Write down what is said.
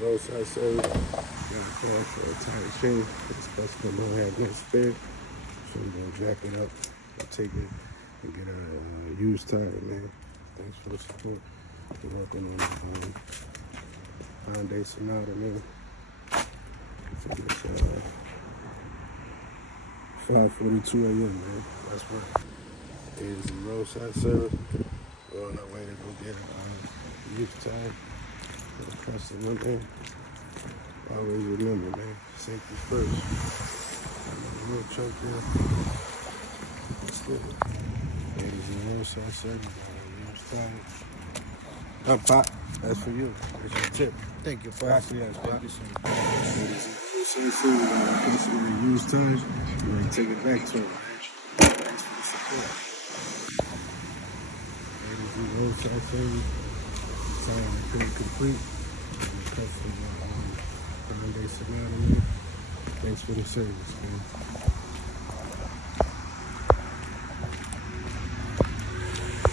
Roadside service. Got a call for a tire change. This customer don't have no spare. So I'm gonna jack it up and take it and get a used tire, man. Thanks for the support. We're working on the Hyundai Sonata, man. It's 5:42 a.m., man. That's right. It is a roadside service. We're on our way to go get a used tire. Customer, man. Always remember, man. Safety first. Real choke there. Let's do it. It is a roadside service. Used tire. Pop. That's for you. That's your tip. Thank you, Pop. Gracias, Pop. Thank you so much. It is a roadside service. Customer used tires. We're going to take it back to him, man. Thanks for the support. It is a roadside service. The tire I couldn't complete. The customer Hyundai Sonata, man. Thanks for the service, man.